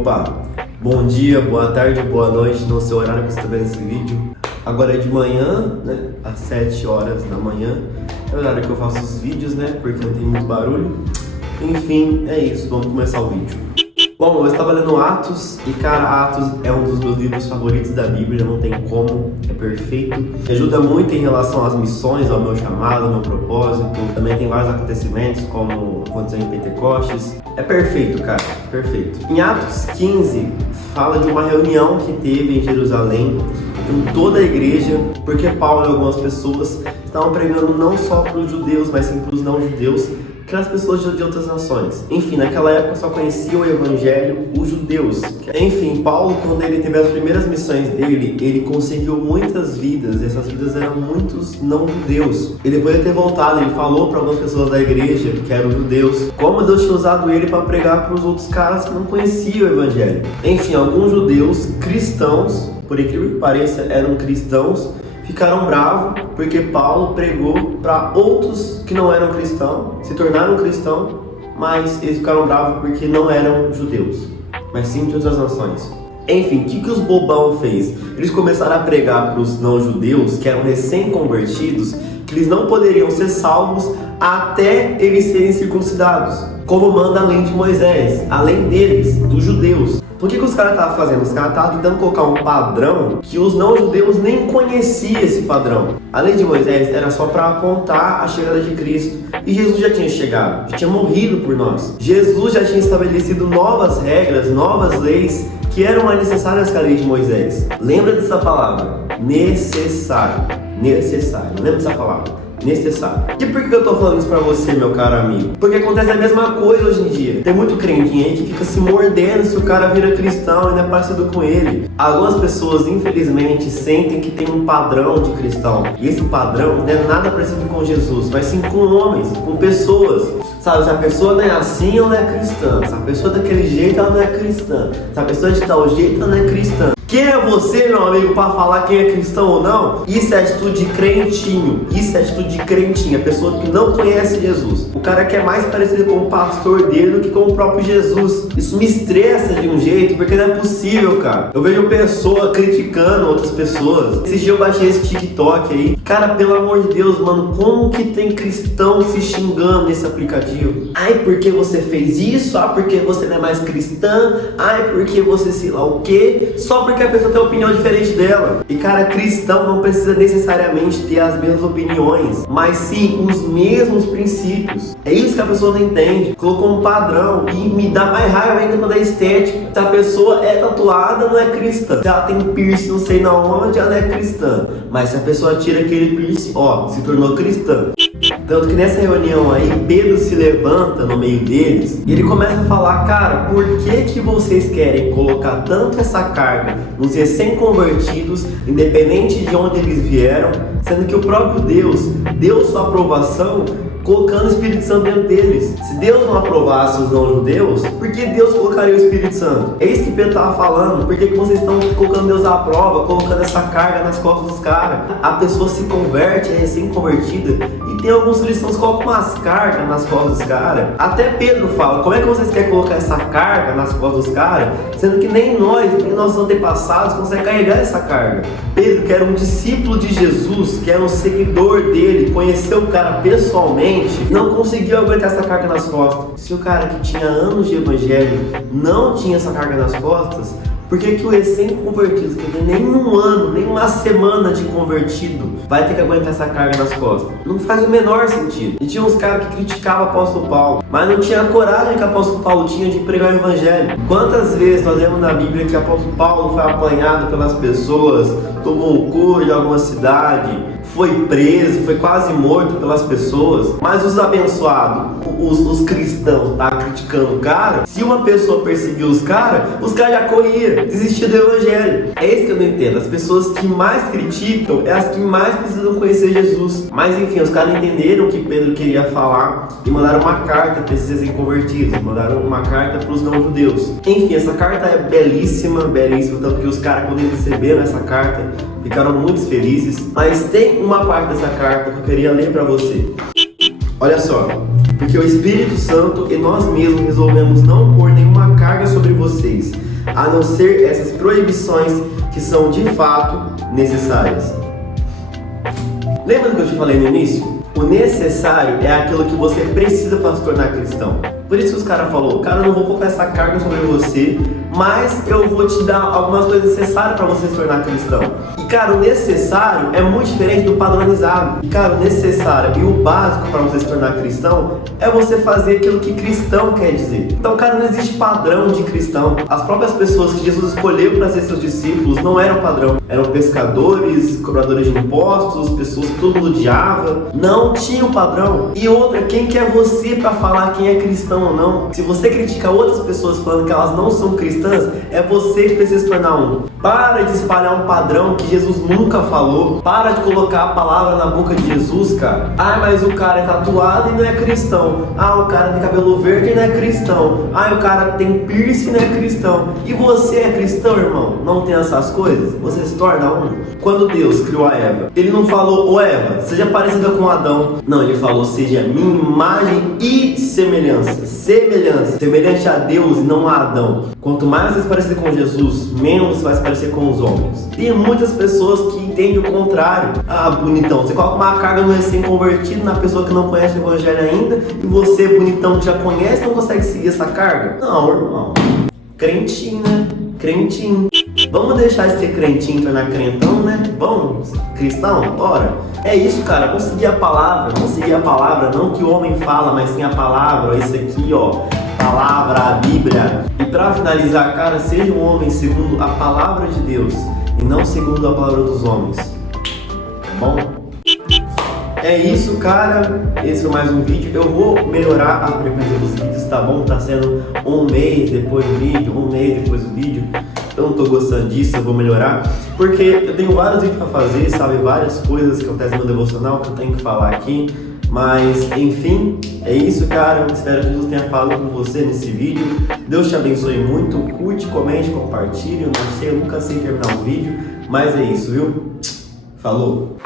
Opa, bom dia, boa tarde, boa noite, não sei o horário que você está vendo esse vídeo. Agora é de manhã, né, às 7 horas da manhã, é o horário que eu faço os vídeos, né, porque não tem muito barulho. Enfim, é isso, vamos começar o vídeo. Bom, eu estava lendo Atos, e cara, Atos é um dos meus livros favoritos da Bíblia, não tem como, é perfeito. Me ajuda muito em relação às missões, ao meu chamado, ao meu propósito. Também tem vários acontecimentos, como aconteceu em Pentecostes. É perfeito, cara, perfeito. Em Atos 15, fala de uma reunião que teve em Jerusalém, com toda a igreja, porque Paulo e algumas pessoas estavam pregando não só para os judeus, mas sim para os não-judeus, que eram as pessoas de outras nações. Enfim, naquela época só conheciam o evangelho os judeus. Enfim, Paulo, quando ele teve as primeiras missões dele, ele conseguiu muitas vidas, e essas vidas eram muitos não-judeus. E depois de ter voltado, ele falou para algumas pessoas da igreja, que eram judeus, como Deus tinha usado ele para pregar para os outros caras que não conheciam o evangelho. Enfim, alguns judeus cristãos, por incrível que pareça, eram cristãos, ficaram bravos porque Paulo pregou para outros que não eram cristãos, se tornaram cristãos, mas eles ficaram bravos porque não eram judeus, mas sim de outras nações. Enfim, o que os bobão fez? Eles começaram a pregar para os não-judeus, que eram recém-convertidos, que eles não poderiam ser salvos até eles serem circuncidados, como manda a lei de Moisés, além deles, dos judeus. Por que os caras estavam fazendo? Os caras estavam tentando colocar um padrão que os não-judeus nem conheciam esse padrão. A lei de Moisés era só para apontar a chegada de Cristo. E Jesus já tinha chegado, já tinha morrido por nós. Jesus já tinha estabelecido novas regras, novas leis que eram mais necessárias que a lei de Moisés. Lembra dessa palavra? Necessário. Necessário. Lembra dessa palavra? Necessário. E por que eu tô falando isso pra você, meu caro amigo? Porque acontece a mesma coisa hoje em dia. Tem muito crentinho aí que fica se mordendo se o cara vira cristão e não é parecido com ele. Algumas pessoas, infelizmente, sentem que tem um padrão de cristão. E esse padrão não é nada parecido com Jesus, mas sim com homens, com pessoas. Sabe, se a pessoa não é assim, ela não é cristã. Se a pessoa é daquele jeito, ela não é cristã. Se a pessoa é de tal jeito, ela não é cristã. Quem é você, meu amigo, para falar quem é cristão ou não? Isso é atitude de crentinho. Isso é atitude de crentinho. A pessoa que não conhece Jesus. O cara que é mais parecido com o pastor dele do que com o próprio Jesus. Isso me estressa de um jeito, porque não é possível, cara. Eu vejo pessoa criticando outras pessoas. Esse dia eu baixei esse TikTok aí. Cara, pelo amor de Deus, mano, como que tem cristão se xingando nesse aplicativo? Ai, porque você fez isso? Ah, porque você não é mais cristã? Ai, porque você sei lá o quê? Só porque a pessoa tem uma opinião diferente dela. E cara, cristão não precisa necessariamente ter as mesmas opiniões, mas sim os mesmos princípios. É isso que a pessoa não entende. Colocou um padrão e me dá mais raiva ainda quando é estética. Se a pessoa é tatuada, não é cristã. Se ela tem piercing não sei na onde, ela é cristã. Mas se a pessoa tira aquele piercing, ó, se tornou cristã. Tanto que nessa reunião aí, Pedro se levanta no meio deles e ele começa a falar: cara, por que vocês querem colocar tanto essa carga nos recém-convertidos, independente de onde eles vieram, sendo que o próprio Deus deu sua aprovação colocando o Espírito Santo dentro deles? Se Deus não aprovasse os não-judeus, por que Deus colocaria o Espírito Santo? É isso que Pedro estava falando. Por que vocês estão colocando Deus à prova, colocando essa carga nas costas dos caras? A pessoa se converte, é recém-convertida, e tem alguns cristãos que colocam umas cargas nas costas dos caras. Até Pedro fala: como é que vocês querem colocar essa carga nas costas dos caras, sendo que nem nossos antepassados conseguem carregar essa carga? Pedro, que era um discípulo de Jesus, que era um seguidor dele, conheceu o cara pessoalmente, não conseguiu aguentar essa carga nas costas. Se o cara que tinha anos de evangelho não tinha essa carga nas costas, por que o recém-convertido, que não tem nem um ano, nem uma semana de convertido, vai ter que aguentar essa carga nas costas? Não faz o menor sentido. E tinha uns caras que criticavam o apóstolo Paulo, mas não tinha a coragem que o apóstolo Paulo tinha de pregar o evangelho. Quantas vezes nós lemos na Bíblia que o apóstolo Paulo foi apanhado pelas pessoas, tomou um curo de alguma cidade, foi preso, foi quase morto pelas pessoas, mas os abençoados, os cristãos, tá criticando o cara? Se uma pessoa perseguiu os caras já corriam, desistiam do evangelho. É isso que eu não entendo. As pessoas que mais criticam é as que mais precisam conhecer Jesus. Mas enfim, os caras entenderam o que Pedro queria falar e mandaram uma carta para esses recém-convertidos, mandaram uma carta para os não-judeus. Enfim, essa carta é belíssima, belíssima, tanto que os caras, quando eles receberam essa carta, ficaram muito felizes. Mas tem uma parte dessa carta que eu queria ler para você. Olha só: porque o Espírito Santo e nós mesmos resolvemos não pôr nenhuma carga sobre vocês, a não ser essas proibições que são de fato necessárias. Lembra do que eu te falei no início? O necessário é aquilo que você precisa para se tornar cristão. Por isso que os caras falaram, cara, eu não vou colocar essa carga sobre você, mas eu vou te dar algumas coisas necessárias para você se tornar cristão. E cara, o necessário é muito diferente do padronizado. E cara, o necessário e o básico para você se tornar cristão é você fazer aquilo que cristão quer dizer. Então, cara, não existe padrão de cristão. As próprias pessoas que Jesus escolheu para ser seus discípulos não eram padrão. Eram pescadores, cobradores de impostos, pessoas que todo mundo odiava. Não tinham padrão. E outra, quem que é você para falar quem é cristão ou não? Se você critica outras pessoas falando que elas não são cristãs, é você que precisa se tornar um. Para de espalhar um padrão que Jesus nunca falou. Para de colocar a palavra na boca de Jesus, cara. Ah, mas o cara é tatuado e não é cristão. Ah, o cara tem cabelo verde e não é cristão. Ah, o cara tem piercing e não é cristão. E você é cristão, irmão? Não tem essas coisas? Você se torna um. Quando Deus criou a Eva, Ele não falou, ô Eva, seja parecida com Adão. Não, Ele falou, seja minha imagem e semelhança. Semelhante a Deus e não a Adão. Quanto mais você se parecer com Jesus, menos você vai se parecer com os homens. Tem muitas pessoas que entendem o contrário. Ah, bonitão, você coloca uma carga no recém-convertido, na pessoa que não conhece o evangelho ainda, e você, bonitão, que já conhece, não consegue seguir essa carga? Não, irmão. Crentinho, né? Crentinho. Vamos deixar de ser crentinho pra tornar crentão, né? Vamos, cristão, bora. É isso, cara, vamos seguir a palavra, não que o homem fala, mas sim a palavra, isso aqui, ó, palavra, a Bíblia. E pra finalizar, cara, seja um homem segundo a palavra de Deus e não segundo a palavra dos homens, tá bom? É isso, cara, esse foi mais um vídeo. Eu vou melhorar a frequência dos vídeos, tá bom? Tá sendo um mês depois do vídeo, um mês depois do vídeo. Eu não tô gostando disso, eu vou melhorar. Porque eu tenho vários vídeos pra fazer, sabe? Várias coisas que acontecem no meu devocional que eu tenho que falar aqui. Mas, enfim, é isso, cara. Eu espero que Deus tenha falado com você nesse vídeo. Deus te abençoe muito. Curte, comente, compartilhe. Eu não sei, eu nunca sei terminar um vídeo. Mas é isso, viu? Falou!